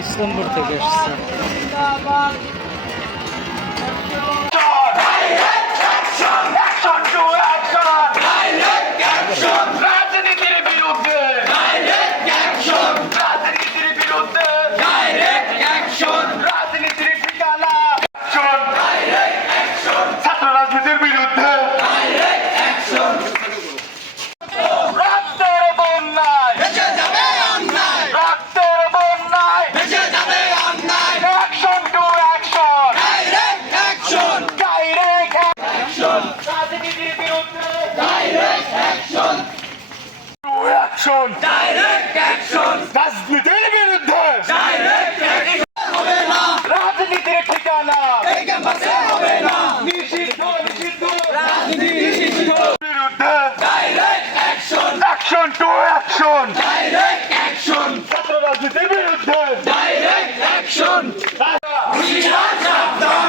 ইসলামপুর থেকে এসেছে। রাজনীতির বিরুদ্ধে রাজনীতির ঠিকানা ছাত্র রাজনীতির বিরুদ্ধে রক্তের বন্যায় রক্তের বন্যায় action to action direct action রাজনীতির বিরুদ্ধে direct action to action direct action রাজনীতির বিরুদ্ধে ডাইরেক্ট অ্যাকশন হবে না রাজনীতির ঠিকানা এই ক্যাম্পাসে হবে না নিষিদ্ধ নিষিদ্ধ রাজনীতি নিষিদ্ধ বিরুদ্ধে direct action action to action direct action ছাত্র রাজনীতির বিরুদ্ধে ডাইরেক্ট অ্যাকশন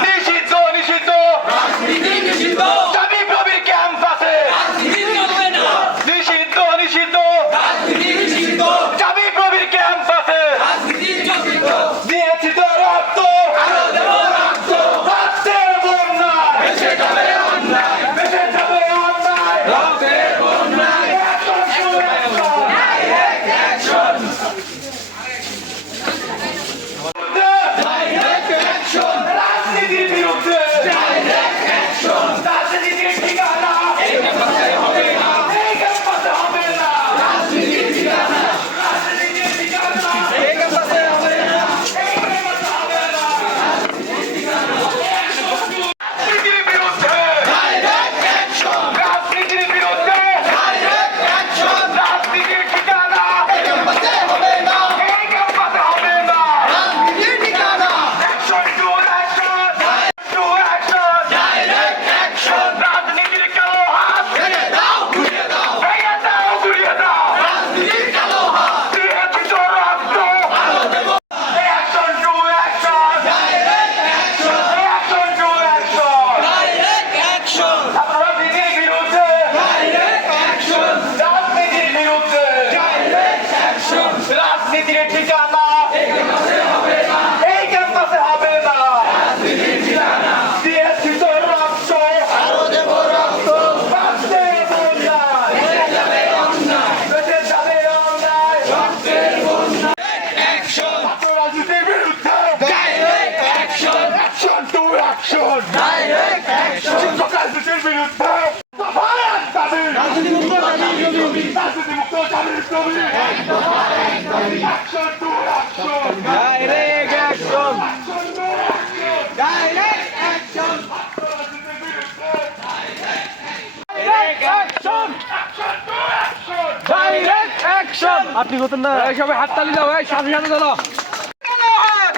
নিষিদ্ধ নিষিদ্ধ রাজনীতি নিষিদ্ধ সবই প্রবীর ক্যাম্পাসে রাজনীতি হবে না নিষিদ্ধ নিষিদ্ধ রাজনীতি নিষিদ্ধ সবই প্রবীর ক্যাম্পাসে রাজনীতি নিষিদ্ধ দিয়েছি তো রক্ত আরো দেব রক্ত রক্তের বন্যায় ভেসে যাবে অন্যায় ভেসে যাবে অন্যায় রক্তের বন্যায় ডাইরেক্ট অ্যাকশন ডাইরেক্ট অ্যাকশন রাজনীতির বিরুদ্ধে ডাইরেক্ট অ্যাকশন রাজনীতির ঠিকানা এই ক্যাম্পাসে হবে না এই ক্যাম্পাসে হবে না রাজনীতির ঠিকানা রাজনীতির ঠিকানা এই ক্যাম্পাসে হবে না এই ক্যাম্পাসে হবে না রাজনীতির ঠিকানা রাজনীতির বিরুদ্ধে ডাইরেক্ট অ্যাকশন রাজনীতির বিরুদ্ধে ডাইরেক্ট অ্যাকশন রাজনীতির ঠিকানা এই ক্যাম্পাসে হবে না এই ক্যাম্পাসে হবে না রাজনীতির ঠিকানা action to action to action direct action রাজনীতির কালো হাত ভেঙে দাও ঘুরিয়ে দাও ভেঙে দাও ঘুরিয়ে দাও রাজনীতির কালো হাত দিয়েছি তো রক্ত আরো দেব action to action direct action action to action direct action রাজনীতির বিরুদ্ধে ডাইরেক্ট অ্যাকশন রাজনীতির বিরুদ্ধে ডাইরেক্ট অ্যাকশন রাজনীতির ঠিকানা এই ক্যাম্পাসে হবে না এই ক্যাম্পাসে হবে না রাজনীতির ঠিকানা দিয়েছি তো রক্ত আরো দেব রক্ত রক্তের বন্যায় ভেসে যাবে অন্যায় ভেসে যাবে অন্যায় রক্তের বন্যায় অ্যাকশন রাজনীতির বিরুদ্ধে direct action action to action direct action রাজনীতির বিরুদ্ধে রাজনীতি মুক্ত জামির কবি action to action direct action direct action রাজনীতির বিরুদ্ধে ডাইরেক্ট অ্যাকশন ডাইরেক্ট অ্যাকশন আপনি বলতেন না এই সবাই হাততালি দাও এই সাথে সাথে চলো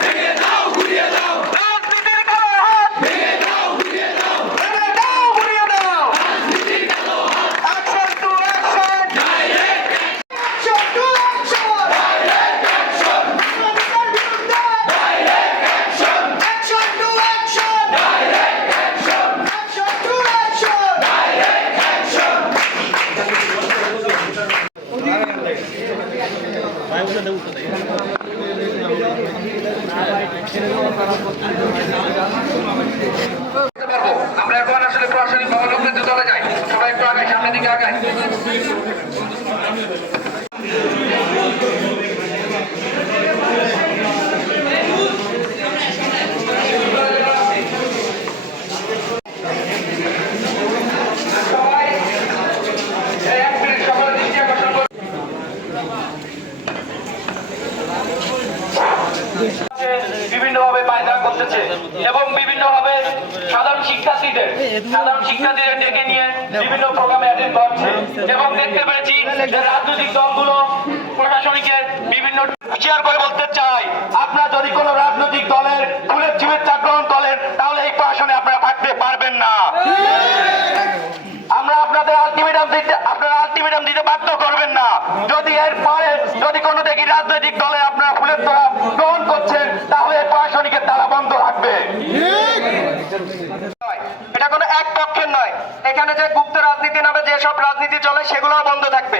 ভেঙে দাও ঘুরিয়ে দাও রাজনীতির কালো হাত ভেঙে দাও ঘুরিয়ে দাও ভেঙে দাও ঘুরিয়ে দাও রাজনীতির কালো হাত action to action direct action to action direct action রাজনীতির বিরুদ্ধে direct action action to action direct action action to action direct action আমরা এখন আসলে প্রশাসনিক ভবনকে চলে যাই সবাই একটু আগে সামনের দিকে আগায় বিভিন্নভাবে পায়দান করতেছে এবং বিভিন্নভাবে সাধারণ শিক্ষার্থীদের ডেকে নিয়ে বিভিন্ন প্রোগ্রামে অ্যাটেন্ড করছে এবং দেখতে পেরেছি যে রাজনৈতিক দলগুলো প্রশাসনিকের বিভিন্ন শেয়ার করে বলতে চাই আপনারা যদি কোনো রাজনৈতিক দলের ফুলের শুভেচ্ছা গ্রহণ করেন তাহলে এই প্রশাসনে আপনারা থাকতে পারবেন না আমরা আপনাদের আলটিমেটাম দিতে বাধ্য করবেন না যদি এরপরে যদি কোনো দেখি রাজনৈতিক দলে আপনারা ফুলের তোড়া গ্রহণ করছেন তাহলে প্রশাসনিকের তালা বন্ধ রাখবে এটা কোনো এক পক্ষের নয় এখানে যে গুপ্ত রাজনীতি নামে যেসব রাজনীতি চলে সেগুলো বন্ধ থাকবে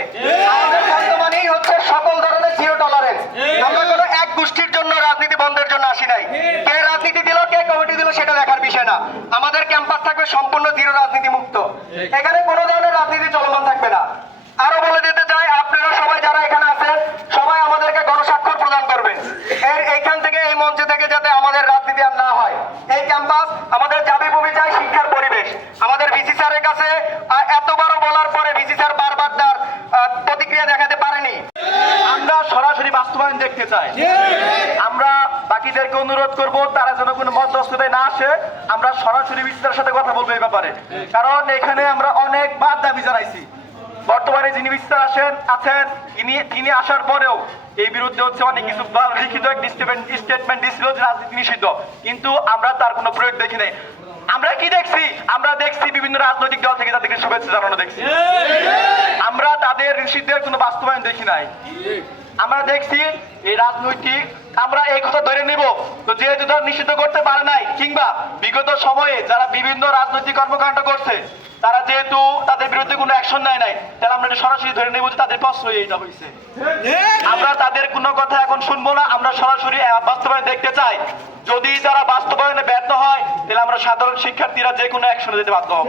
আমাদের বর্তমানেই হচ্ছে সকল ধরনের জিরো টলারেন্স আমরা কোনো এক গোষ্ঠীর জন্য রাজনীতি জন্য আসি নাই। কে রাজনীতি দিল, কে কমিটি দিল সেটা দেখার বিষয় না। আমাদের ক্যাম্পাস থাকবে সম্পূর্ণ জিরো রাজনীতি মুক্ত। এখানে কোনো ধরনের রাজনীতি চলমান থাকবে না। আরো বলে দিতে চাই, আপনারা সবাই যারা এখানে আছেন সবাই আমাদেরকে গণস্বাক্ষর প্রদান করবেন। এইখান থেকে, এই মঞ্চ থেকে যাতে আমাদের রাজনীতি আর না হয়। এই ক্যাম্পাস আমাদের যাবিভূমি চাই, শিক্ষার পরিবেশ। আমাদের ভিসি স্যারের কাছে এতবারও বলার পরে ভিসি স্যার বারবার তার প্রতিক্রিয়া দেখাতে পারেনি। আমরা সরাসরি বাস্তবায়ন দেখতে চাই। আমরা বাকিদেরকে অনুরোধ করব তারা যেন কোনো মধ্যস্থতায় না আসে। আমরা সরাসরি ভিসির সাথে কথা বলবো এই ব্যাপারে, কারণ এখানে আমরা অনেকবার দাবি জানাইছি। বর্তমানে যিনি ভিসি আছেন তিনি আসার পরেও এই বিরুদ্ধে হচ্ছে অনেক কিছু লিখিত স্টেটমেন্ট দিয়েছিল যে রাজনীতি নিষিদ্ধ, কিন্তু আমরা তার কোনো প্রয়োগ দেখি নাই। আমরা কি দেখছি? আমরা দেখছি বিভিন্ন রাজনৈতিক দল থেকে তাদেরকে শুভেচ্ছা জানানো দেখছি। আমরা তাদের নিষিদ্ধের কোনো বাস্তবায়ন দেখি নাই। আমরা দেখছি এই রাজনৈতিক, আমরা এই কথা ধরে নিব তো যেহেতু তারা নিষিদ্ধ করতে পারে নাই, কিংবা বিগত সময়ে যারা বিভিন্ন রাজনৈতিক কর্মকাণ্ড করছে তারা যেহেতু তাদের বিরুদ্ধে কোনো অ্যাকশন নেয় নাই, তাহলে আমরা এটা সরাসরি ধরে নেব যে তাদের প্রশ্রয় এইটা হয়েছে। আমরা তাদের কোনো কথা এখন শুনবো না, আমরা সরাসরি বাস্তবায়ন দেখতে চাই। যদি তারা বাস্তবায়নে ব্যর্থ হয় তাহলে আমরা সাধারণ শিক্ষার্থীরা যে কোনো অ্যাকশনে যেতে বাধ্য হব।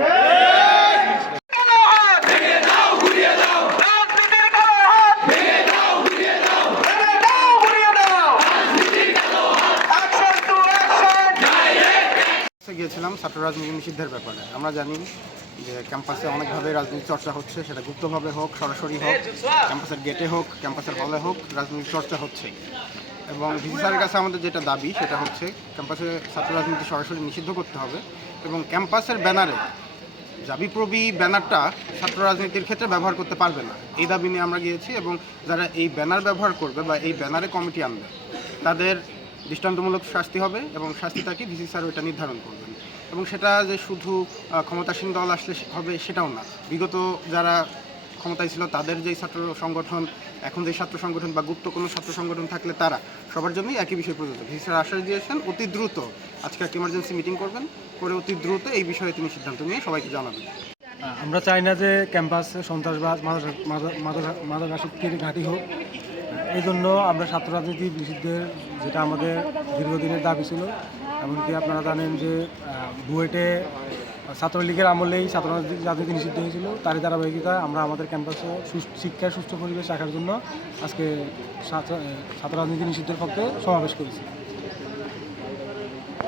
গিয়েছিলাম ছাত্র রাজনীতি নিষিদ্ধের ব্যাপারে। আমরা জানি যে ক্যাম্পাসে অনেকভাবে রাজনীতি চর্চা হচ্ছে, সেটা গুপ্তভাবে হোক, সরাসরি হোক, ক্যাম্পাসের গেটে হোক, ক্যাম্পাসের হলে হোক, রাজনীতি চর্চা হচ্ছেই। এবং ভিসি স্যারের কাছে আমাদের যেটা দাবি সেটা হচ্ছে ক্যাম্পাসে ছাত্র রাজনীতি সরাসরি নিষিদ্ধ করতে হবে এবং ক্যাম্পাসের ব্যানারে জাবিপ্রবি ব্যানারটা ছাত্র রাজনীতির ক্ষেত্রে ব্যবহার করতে পারবে না, এই দাবি নিয়ে আমরা গিয়েছি। এবং যারা এই ব্যানার ব্যবহার করবে বা এই ব্যানারে কমিটি আনবে তাদের দৃষ্টান্তমূলক শাস্তি হবে এবং শাস্তিটাকে ভিসি স্যার ওইটা নির্ধারণ করবেন। এবং সেটা যে শুধু ক্ষমতাসীন দল আসলে হবে সেটাও না, বিগত যারা ক্ষমতায় ছিল তাদের যেই ছাত্র সংগঠন, এখন যে ছাত্র সংগঠন বা গুপ্ত কোনো ছাত্র সংগঠন থাকলে তারা সবার জন্যই একই বিষয় প্রযোজ্য। ভিসি স্যার আশ্বাস দিয়েছেন অতি দ্রুত আজকে একটা ইমার্জেন্সি মিটিং করবেন, করে অতি দ্রুত এই বিষয়ে তিনি সিদ্ধান্ত নিয়ে সবাইকে জানাবেন। আমরা চাই না যে ক্যাম্পাসে সন্ত্রাসবাদ, মাদকাসক্তির ঘাঁটি হোক। এই জন্য আমরা ছাত্র রাজনীতি নিষিদ্ধের, যেটা আমাদের দীর্ঘদিনের দাবি ছিল, এমনকি আপনারা জানেন যে বুয়েটে ছাত্রলীগের আমলেই ছাত্র রাজনীতি নিষিদ্ধ হয়েছিল। তারই ধারাবাহিকতায় আমরা আমাদের ক্যাম্পাসে শিক্ষার সুস্থ পরিবেশ রাখার জন্য আজকে ছাত্র রাজনীতি নিষিদ্ধের পক্ষে সমাবেশ করেছি।